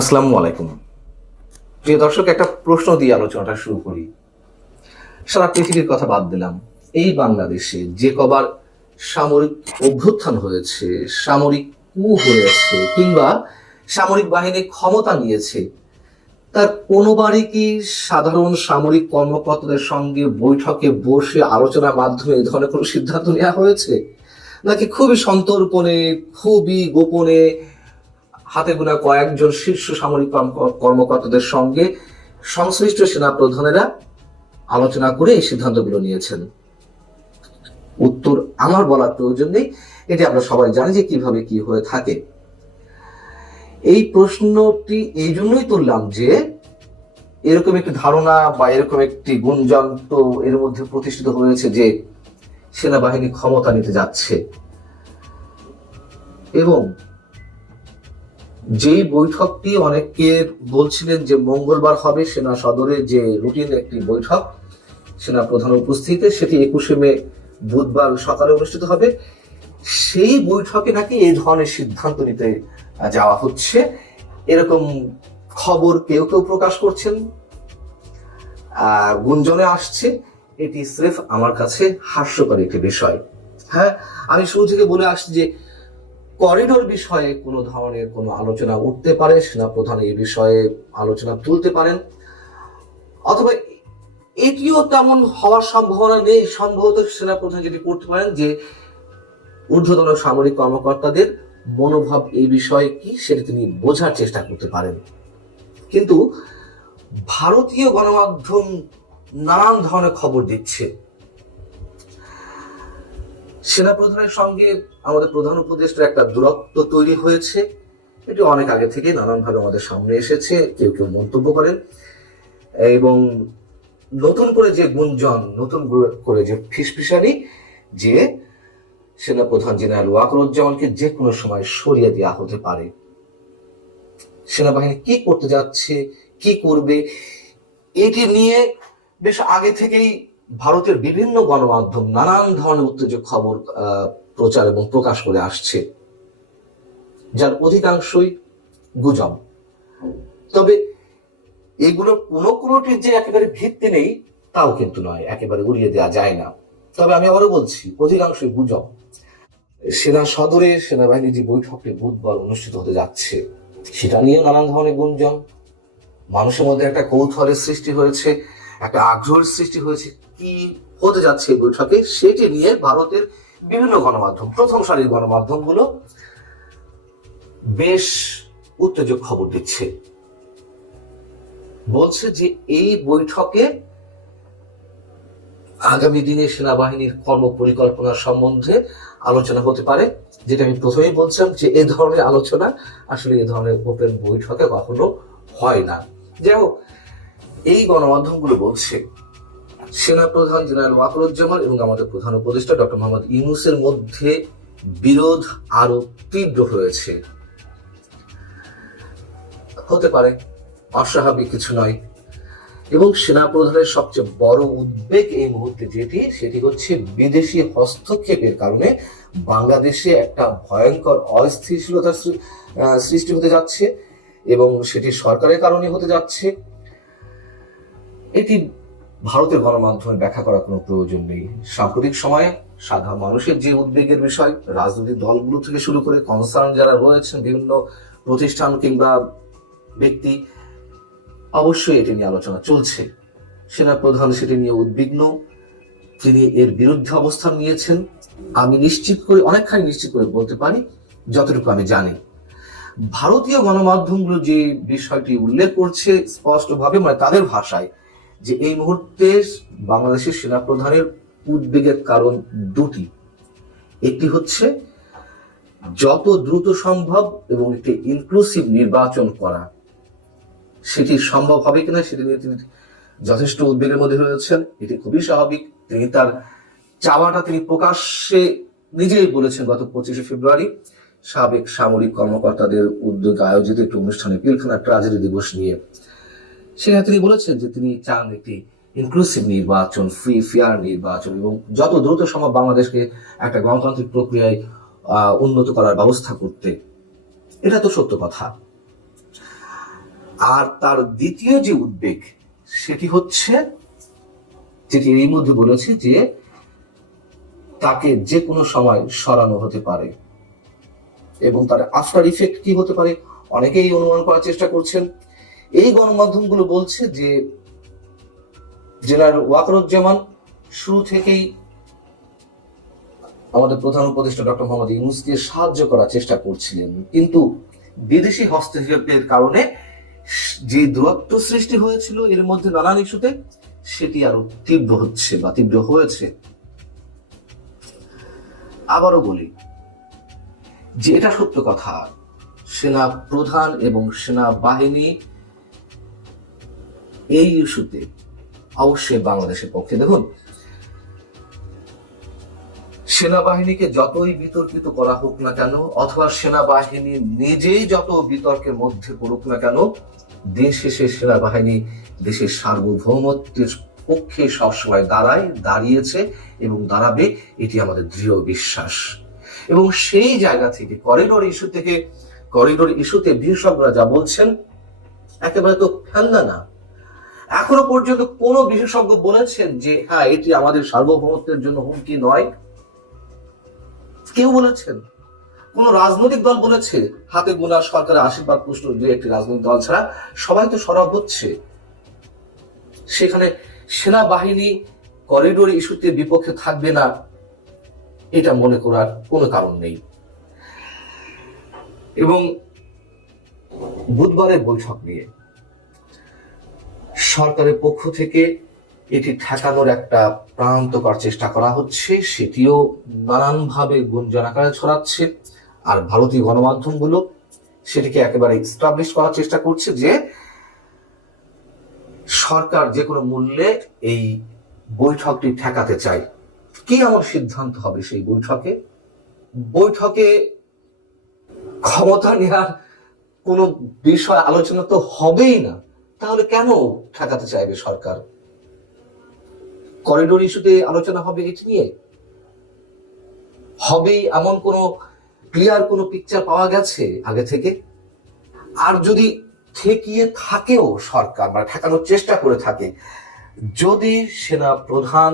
আসসালামু আলাইকুম। প্রিয় দর্শক, একটা প্রশ্ন দিয়ে আলোচনাটা শুরু করি। সারা পৃথিবীর কথা বাদ দিলাম, এই বাংলাদেশে যে কবার সামরিক অভ্যুত্থান হয়েছে, সামরিক কু হয়েছে, কিংবা সামরিক বাহিনী ক্ষমতা নিয়েছে, তার কোনোবারই কি সাধারণ সামরিক কর্মকর্তাদের সঙ্গে বৈঠকে বসে আলোচনার মাধ্যমে এই ধরনের কোনো সিদ্ধান্ত নেওয়া হয়েছে, নাকি খুবই সন্তর্পণে, খুবই গোপনে হাতে গোনা কয়েকজন শীর্ষ সামরিক কর্মকর্তাদের সঙ্গে সংশ্লিষ্ট সেনা প্রধানেরা আলোচনা করে এই সিদ্ধান্তগুলো নিয়েছেন? উত্তর আমার বলার প্রয়োজন নেই, এটি আমরা সবাই জানি যে কিভাবে কি হয়ে থাকে। এই প্রশ্নটি এই জন্যই তুললাম যে এরকম একটি ধারণা বা এরকম একটি গুঞ্জন তো এর মধ্যে প্রতিষ্ঠিত হয়েছে যে সেনাবাহিনী ক্ষমতা নিতে যাচ্ছে, এবং যেই বৈঠকটি অনেকে বলছিলেন যে মঙ্গলবার হবে সেনা সদরে, যে রুটিন একটি বৈঠক সেনা প্রধান উপস্থিতিতে, সেটি 21শে মে বুধবার সকালে অনুষ্ঠিত হবে। সেই বৈঠকে নাকি এই ধরনের সিদ্ধান্ত নিতে যাওয়া হচ্ছে, এরকম খবর কেউ কেউ প্রকাশ করছেন, গুঞ্জনে আসছে। এটি স্রেফ আমার কাছে হাস্যকর একটি বিষয়। হ্যাঁ, আমি শুরু থেকে বলে আসছি যে করিডোর বিষয়ে কোনো ধরনের কোনো আলোচনা উঠতে পারে, সেনাপ্রধান এই বিষয়ে আলোচনা তুলতে পারেন, অথবা এটিও তেমন হওয়ার সম্ভাবনা নেই। সম্ভবত সেনাপ্রধান যেটি করতে পারেন যে ঊর্ধ্বতন সামরিক কর্মকর্তাদের মনোভাব এই বিষয়ে কি সেটা তিনি বোঝার চেষ্টা করতে পারেন। কিন্তু ভারতীয় গণমাধ্যম নানান ধরনের খবর দিচ্ছে। সেনাপ্রধানের সঙ্গে আমাদের প্রধান উপদেষ্টার একটা দূরত্ব তৈরি হয়েছে, এটি অনেক আগে থেকে নানানভাবে আমাদের সামনে এসেছে, কেউ কেউ মন্তব্য করেন। এবং নতুন করে যে গুঞ্জন, নতুন করে যে ফিসফিসানি যে সেনাপ্রধান জেনারেল ওয়াকারুজ্জামানকে যে কোনো সময় সরিয়ে দেওয়া হতে পারে, সেনাবাহিনী কি করতে যাচ্ছে, কি করবে, এটি নিয়ে বেশ আগে থেকেই ভারতের বিভিন্ন গণমাধ্যম নানান ধরনের উত্তেজক খবর প্রচার এবং প্রকাশ করে আসছে, যার অধিকাংশই গুজব। তবে এগুলোর কোনোটির যে একেবারে ভিত্তি নেই তাও কিন্তু নয়, একেবারে উড়িয়ে দেওয়া যায় না। তবে আমি আবারও বলছি, অধিকাংশই গুজব। সেনা সদরে সেনাবাহিনীর যে বৈঠকটি বুধবার অনুষ্ঠিত হতে যাচ্ছে, সেটা নিয়ে নানান ধরনের গুঞ্জন, মানুষের মধ্যে একটা কৌতূহলের সৃষ্টি হয়েছে, একটা আগ্রহের সৃষ্টি হয়েছে কি হতে যাচ্ছে এই বৈঠকে, সেটি নিয়ে ভারতের বিভিন্ন গণমাধ্যম, প্রথম সারির গণমাধ্যমগুলো বেশ উত্তেজক খবর দিচ্ছে। বলছে যে এই বৈঠকে আগামী দিনে সেনাবাহিনীর কর্ম পরিকল্পনা সম্বন্ধে আলোচনা হতে পারে, যেটা আমি প্রথমেই বলছিলাম যে এই ধরনের আলোচনা আসলে এই ধরনের ওপেন বৈঠকে কখনো হয় না। যাই হোক, এই গণমাধ্যমগুলো বলছে সেনাপ্রধান জেনারেল ওয়াকারুজ্জামান এবং আমাদের প্রধান উপদেষ্টা ডক্টর মোহাম্মদ ইউনূসের মধ্যে বিরোধ আরো তীব্র হয়েছে। হতে পারে, অস্বাভাবিক কিছু নয়। এবং সেনাপ্রধানের সবচেয়ে বড় উদ্বেগ এই মুহূর্তে সেটি হচ্ছে বিদেশি হস্তক্ষেপের কারণে বাংলাদেশে একটা ভয়ঙ্কর অস্থিতিশীলতার সৃষ্টি হতে যাচ্ছে, এবং সেটি সরকারের কারণে হতে যাচ্ছে। এটি ভারতের গণমাধ্যমে ব্যাখ্যা করার কোনো প্রয়োজন নেই। সাম্প্রতিক সময়ে সাধারণ মানুষের যে উদ্বেগের বিষয়, রাজনৈতিক দলগুলো থেকে শুরু করে কনসার্ন যারা রয়েছেন, বিভিন্ন প্রতিষ্ঠান কিংবা ব্যক্তি, অবশ্যই এটি নিয়ে আলোচনা চলছে। সেনাপ্রধান সেটি নিয়ে উদ্বিগ্ন, তিনি এর বিরুদ্ধে অবস্থান নিয়েছেন। আমি অনেকখানি নিশ্চিত করে বলতে পারি, যতটুকু আমি জানি। ভারতীয় গণমাধ্যমগুলো যে বিষয়টি উল্লেখ করছে স্পষ্টভাবে, মানে তাদের ভাষায়, যে এই মুহূর্তে বাংলাদেশের সেনাপ্রধানের উদ্বেগের কারণ দুটি। একটি হচ্ছে যত দ্রুত সম্ভব এবং একটি ইনক্লুসিভ নির্বাচন করা, সেটি সম্ভব হবে কিনা সেটি নিয়ে তিনি যথেষ্ট উদ্বেগের মধ্যে রয়েছেন। এটি খুবই স্বাভাবিক। তিনি তার চাওয়াটা তিনি প্রকাশ্যে নিজেই বলেছেন গত 25শে ফেব্রুয়ারি সাবেক সামরিক কর্মকর্তাদের উদ্যোগে আয়োজিত একটি অনুষ্ঠানে, পিলখানা ট্রাজেডি দিবস নিয়ে। সেখানে তিনি বলেছেন যে তিনি চান একটি ইনক্লুসিভ নির্বাচন, ফ্রি ফেয়ার নির্বাচন, এবং যত দ্রুত সম্ভব বাংলাদেশকে একটা গণতান্ত্রিক প্রক্রিয়ায় উন্নত করার ব্যবস্থা করতে। এটা তো সত্য কথা। আর তার দ্বিতীয় যে উদ্বেগ সেটি হচ্ছে, যেটি এই মধ্যে বলেছে, যে তাকে যে কোনো সময় সরানো হতে পারে এবং তার আফটার ইফেক্ট কি হতে পারে অনেকেই অনুমান করার চেষ্টা করছেন। এই গণমাধ্যমগুলো বলছে যে জেনারেল ওয়াকারুজ্জামান শুরু থেকেই আমাদের প্রধান উপদেষ্টা ডক্টর মোহাম্মদ ইউনূসকে সাহায্য করার চেষ্টা করছিলেন, কিন্তু বিদেশি হস্তক্ষেপের কারণে যে দূরত্ব সৃষ্টি হয়েছিল এর মধ্যে নানান ইস্যুতে, সেটি আরো তীব্র হচ্ছে বা তীব্র হয়েছে। আবারও বলি যে এটা সত্য কথা, সেনা প্রধান এবং সেনাবাহিনী এই ইস্যুতে অবশ্যই বাংলাদেশের পক্ষে। দেখুন, সেনাবাহিনীকে যতই বিতর্কিত করা হোক না কেন, অথবা সেনাবাহিনী নিজেই যত বিতর্কের মধ্যে পড়ুক না কেন, দিন শেষে সেনাবাহিনী দেশের সার্বভৌমত্বের পক্ষে সবসময় দাঁড়িয়েছে এবং দাঁড়াবে, এটি আমাদের দৃঢ় বিশ্বাস। এবং সেই জায়গা থেকে করিডোর ইস্যুতে বিশেষজ্ঞরা যা বলছেন একেবারে তো ফেলনা না। এখনো পর্যন্ত কোন বিশেষজ্ঞ বলেছেন যে হ্যাঁ এটি আমাদের সার্বভৌমত্বের জন্য হুমকি নয়? কেউ বলেছেন? কোন রাজনৈতিক দল বলেছে? হাতে গোনা সরকারের আশীর্বাদ পুষ্ট দু একটি রাজনৈতিক দল ছাড়া সবাই তো সরব হচ্ছে। সেখানে সেনাবাহিনী করিডোর ইস্যুতে বিপক্ষে থাকবে না, এটা মনে করার কোনো কারণ নেই। এবং বুধবারের বৈঠক নিয়ে সরকারের পক্ষ থেকে এটি ঠেকানোর একটা প্রাণান্তকর চেষ্টা করা হচ্ছে, সেটিও নানানভাবে গুঞ্জন আকারে ছড়াচ্ছে। আর ভারতীয় গণমাধ্যমগুলো সেটিকে একেবারে এস্টাবলিশ করার চেষ্টা করছে যে সরকার যে কোনো মূল্যে এই বৈঠকটি ঠেকাতে চায়। কি এমন সিদ্ধান্ত হবে সেই বৈঠকে ক্ষমতা নেওয়ার কোনো বিষয় আলোচনা তো হবেই না। তাহলে কেন ঠেকাতে চাইবে সরকার? করিডোর ইস্যুতে আলোচনা হবে এটি নিয়ে? হবে এমন কোন ক্লিয়ার কোনো পিকচার পাওয়া গেছে আগে থেকে? আর যদি ঠেকিয়ে থাকেও সরকার, মানে ঠেকানোর চেষ্টা করে থাকে, যদি সেনা প্রধান